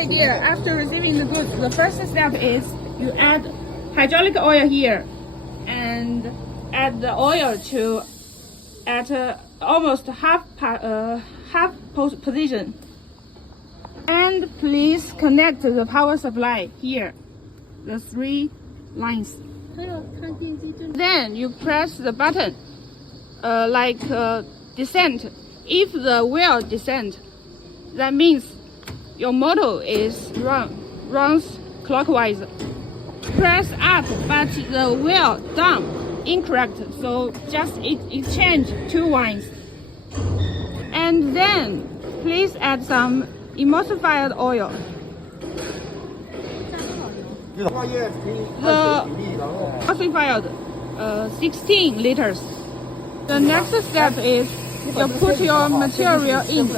idea. After receiving the goods, the first step is you add hydraulic oil here and add the oil to at almost half position. And please connect the power supply here, the 3 lines. Then you press the button like descent. If the wheel descent, that means your motor is runs clockwise. Press up, but the wheel down, incorrect. So just exchange 2 lines. And then please add some emulsified oil. The emulsified 16 liters. The next step is you put your material in.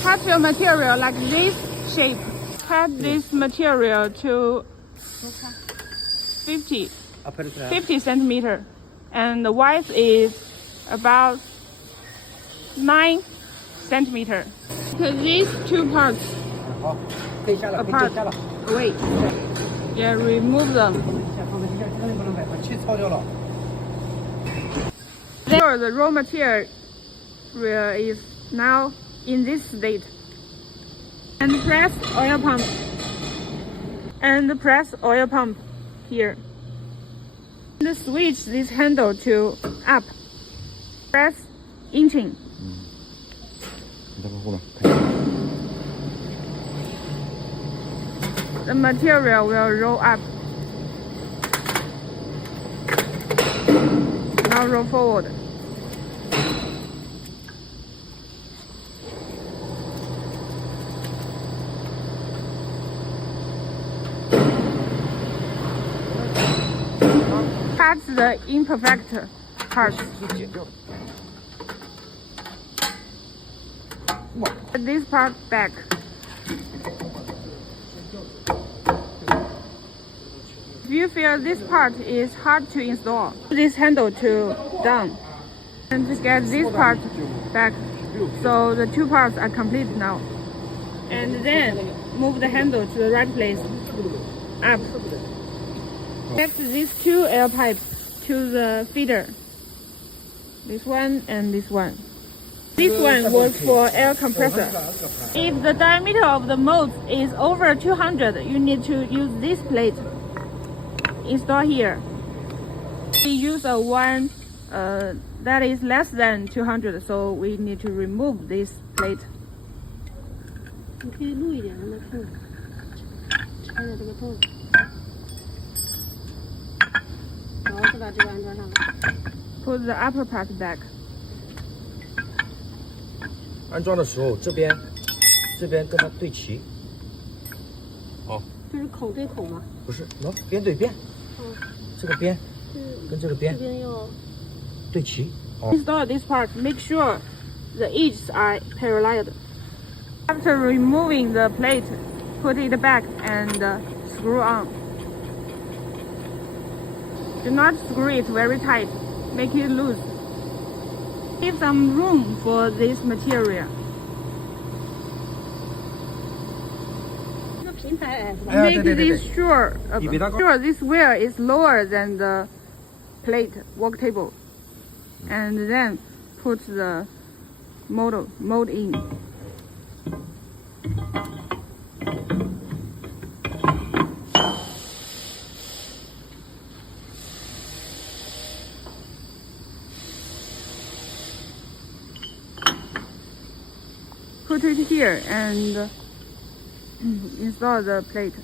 Cut your material like this shape. Cut this material to 50 centimeter, and the width is about 9 centimeter. Put these 2 parts apart. Wait. Yeah, remove them. The raw material is now in this state. And press oil pump. And press oil pump here. And switch this handle to up. Press engine. The material will roll up. Now roll forward. Cut the imperfect parts. Put this part back. If you feel this part is hard to install, put this handle to down and get this part back. So the 2 parts are complete now. And then move the handle to the right place. Up. Connect these 2 air pipes to the feeder. This one and this one. This one works for air compressor. If the diameter of the mold is over 200, you need to use this plate. Install here. We use a one that is less than 200, so we need to remove this plate. Put the upper part back. 安装的时候，这边跟它对齐。哦。就是口对口吗？不是，喏，边对边。这个边跟这个边。这边要对齐。Install this part. Make sure the edges are parallel. After removing the plate, put it back and screw on. Do not screw it very tight. Make it loose. Give some room for this material. Make this sure this wheel is lower than the plate work table. And then put the mold in. Put it here and install the plate.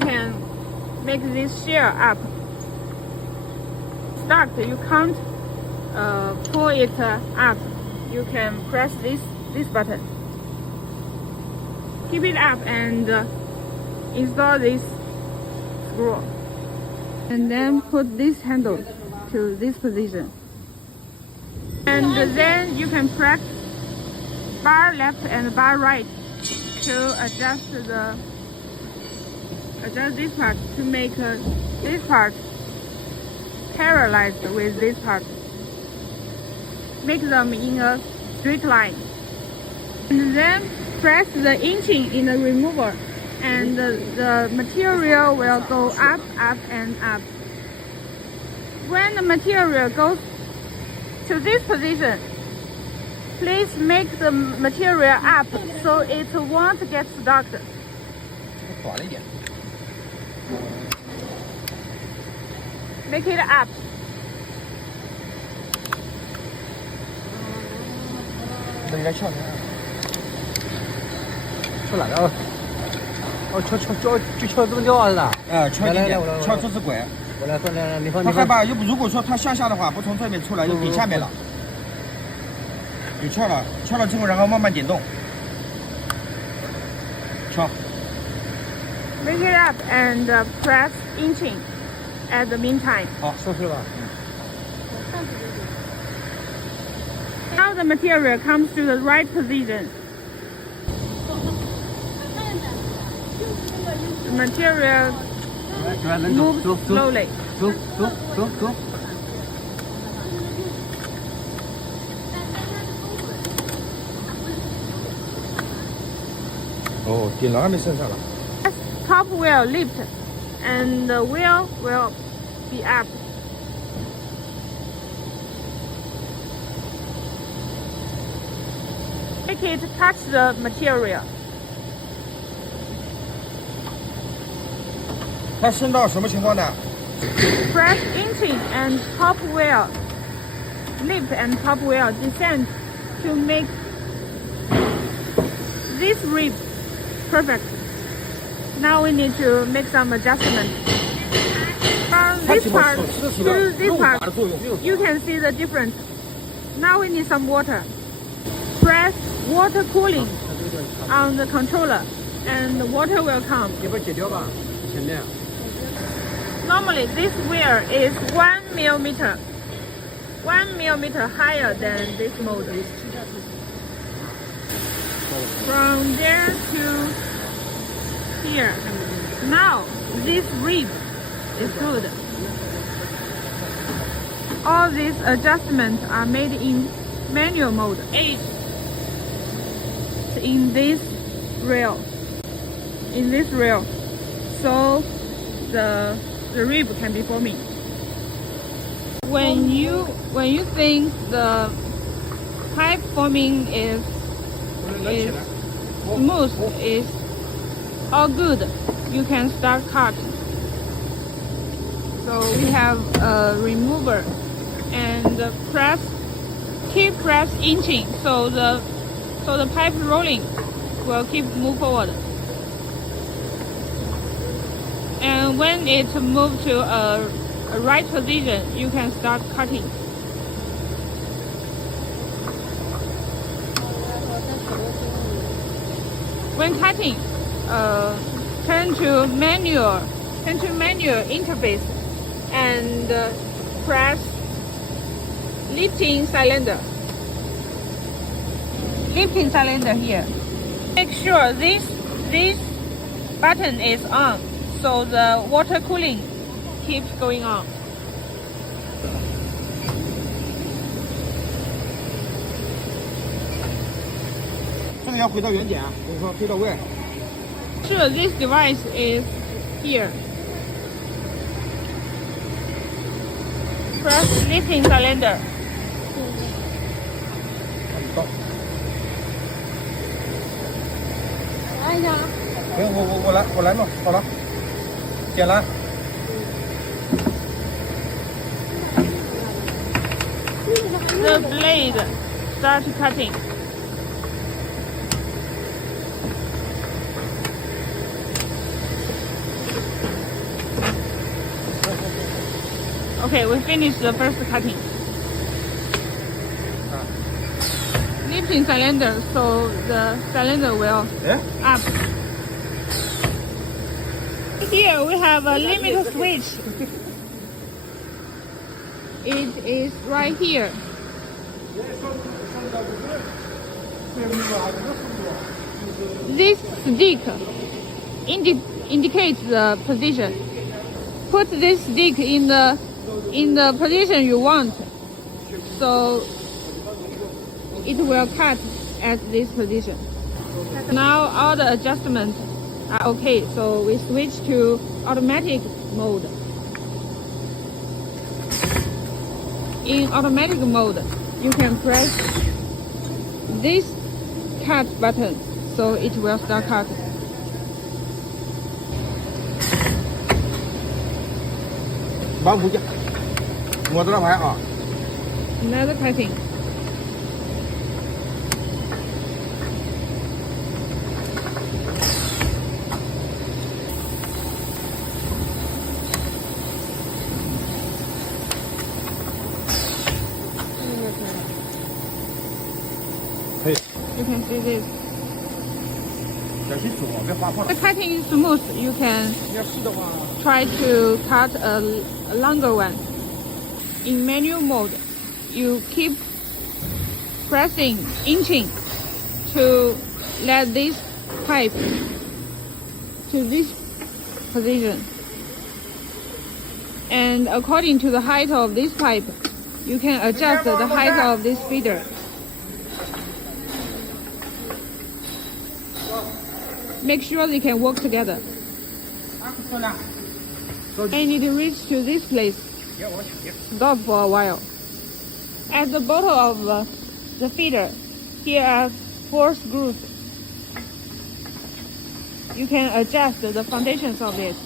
Can make this shear up. Start, you can't pull it up. You can press this button. keep it up and install this screw. And then put this handle to this position. And then you can press bar left and bar right to adjust this part to make this part parallelized with this part. Make them in a straight line. And then press the inching in the remover and the material will go up, up and up. When the material goes to this position, please make the material up so it won't get stuck. Make it up.敲这么掉是吧？敲进去，敲出是轨。我来，你放。他害怕，如果说他向下的话，不从这边出来，就顶下面了。有敲了之后，然后慢慢点动。敲。Make it up and press inching at the meantime. 好，收拾吧。Now the material comes to the right position. The material moves slowly. 走。哦，顶了还没升上了。Top wheel lift and the wheel will be up. Make it touch the material. 它升到什么情况呢？ Press inching and top wheel lift and top wheel descend to make this rib perfect. Now we need to make some adjustments. From this part to this part, you can see the difference. Now we need some water. Press water cooling on the controller and the water will come. Normally this wheel is 1 millimeter higher than this mode. From there to here. Now this rib is good. All these adjustments are made in manual mode. 8 in this rail. So the rib can be forming. When you think the pipe forming is smooth, is all good, you can start cut. So we have a remover and keep press inching so the pipe rolling will keep move forward. And when it moves to a right position, you can start cutting. When cutting, turn to manual interface and press lifting cylinder here. Make sure this button is on, so the water cooling keeps going on. Sure, this device is here. Press lifting cylinder. 按一下。我来嘛，好了，点了。The blade start cutting. Okay, we finished the first cutting. Lift pressing cylinder, so the cylinder will up. Here we have a limit switch. It is right here. This stick indicates the position. Put this stick in the position you want, so it will cut at this position. Now all the adjustments are okay, so we switch to automatic mode. In automatic mode, you can press this cut button, so it will start cutting. Another cutting. You can see this. The cutting is smooth. You can try to cut a longer one. In manual mode, you keep pressing, inching to let this pipe to this position. And according to the height of this pipe, you can adjust the height of this feeder. Make sure they can work together. And it reach to this place. Stop for a while. At the bottom of the feeder, here are 4 screws. You can adjust the foundations of it.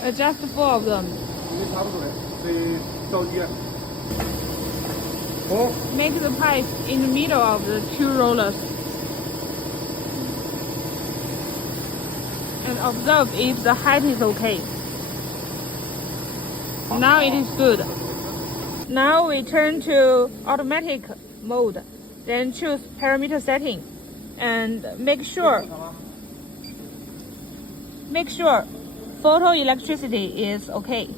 Adjust 4 of them. Make the pipe in the middle of the 2 rollers. And observe if the height is okay. Now it is good. Now we turn to automatic mode. Then choose parameter setting. And make sure photoelectricity is okay.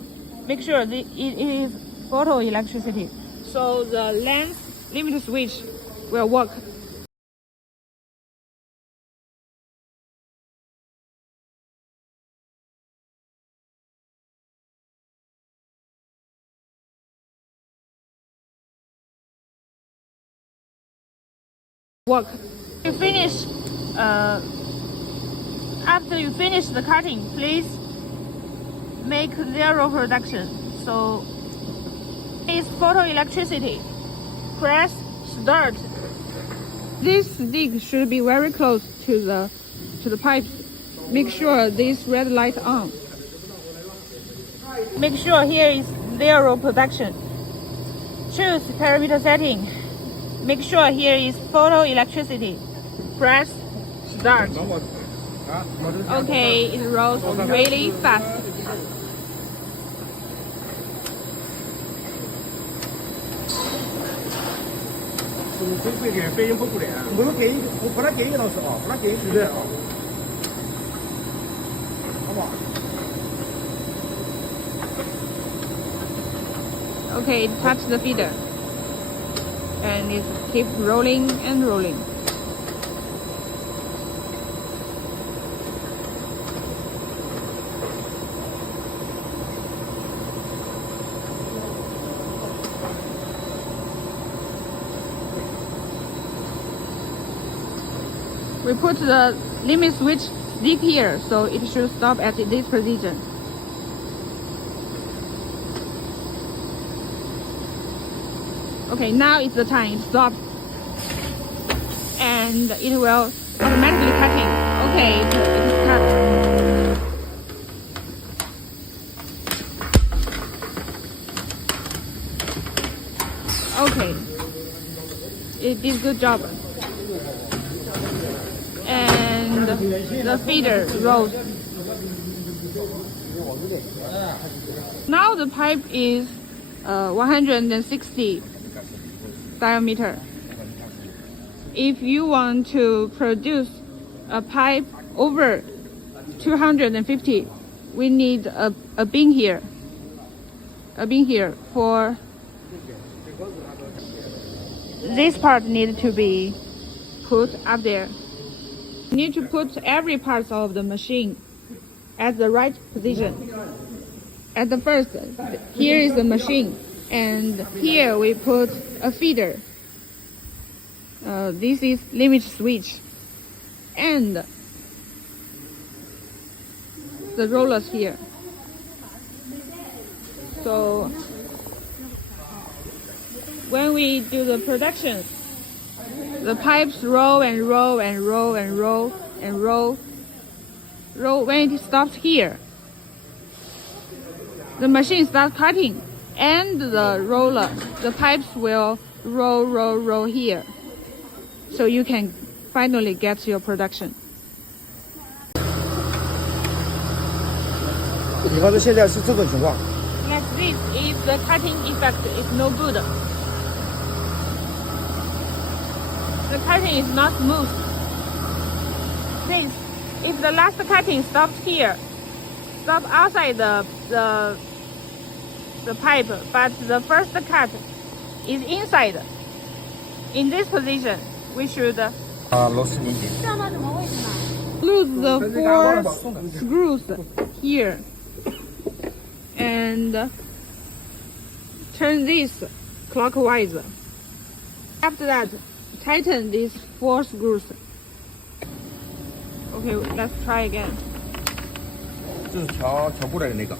Make sure it is photoelectricity, so the length limit switch will work. You finish. After you finish the cutting, please make 0 production. So is photoelectricity. Press start. This stick should be very close to the pipes. Make sure this red light on. Make sure here is 0 production. Choose parameter setting. Make sure here is photoelectricity. Press start. Okay, it rolls really fast. Okay, it touched the feeder. And it keeps rolling and rolling. We put the limit switch stick here, so it should stop at this position. Okay, now it's the time. It stopped. And it will automatically cutting. Okay, it is cut. Okay. It did a good job. the feeder rolls. Now the pipe is 160 diameter. If you want to produce a pipe over 250, we need a bin here. A bin here for this part needs to be put up there. You need to put every part of the machine at the right position. At the first, here is the machine, and here we put a feeder. This is limit switch, and the rollers here. So when we do the production, the pipes roll and roll and roll and roll and roll. When it stops here, the machine starts cutting, and the pipes will roll here. So you can finally get your production. 比方说现在是这种情况， Like this, if the cutting effect is no good, the cutting is not smooth. This, if the last cutting stops here, stop outside the pipe, but the first cut is inside. In this position, we should 螺丝拧紧。 lose the 4 screws here and turn this clockwise. After that, tighten these 4 screws. Okay, let's try again. 这是调过来的那个。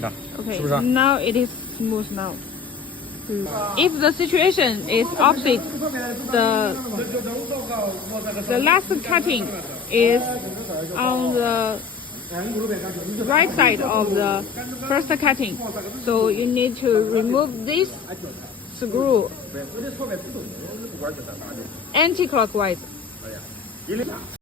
那 Okay, 是不是啊？ now it is smooth now. If the situation is opposite, the last cutting is on the right side of the first cutting, so you need to remove this screw anti-clockwise.